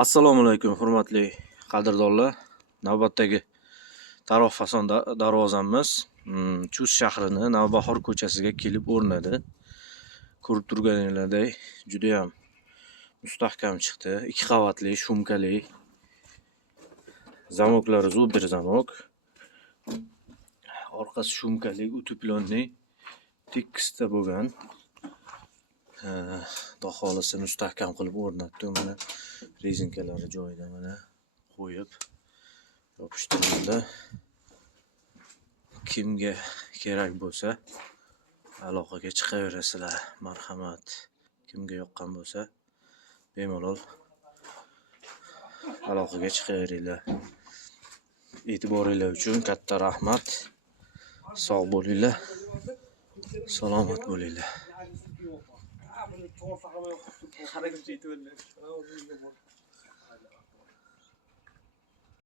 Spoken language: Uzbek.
Assalomu alaykum hurmatli qadrdonlar. Navbatdagi Tarof fason darvozamiz Chust shahrini Navbahor ko'chasiga kelib o'rnadi. Ko'rib turganinglardek juda ham mustahkam chiqdi. 2 qavatli, shumkali. Zamoklari zo'dir zamok. Orqasi shumkali, utuplonli, tekisda bo'lgan. Xudo xolisa mustahkam qilib o'rnatdi. Mana rezinkalari joyida mana qo'yib yopishtirganda kimga kerak bo'lsa aloqaga chiqaverasizlar. Marhamat. Kimga yoqqan bo'lsa bemalol aloqaga chiqaveringlar. E'tiboringlar uchun katta rahmat. Sog' bo'linglar. Salomat bo'linglar.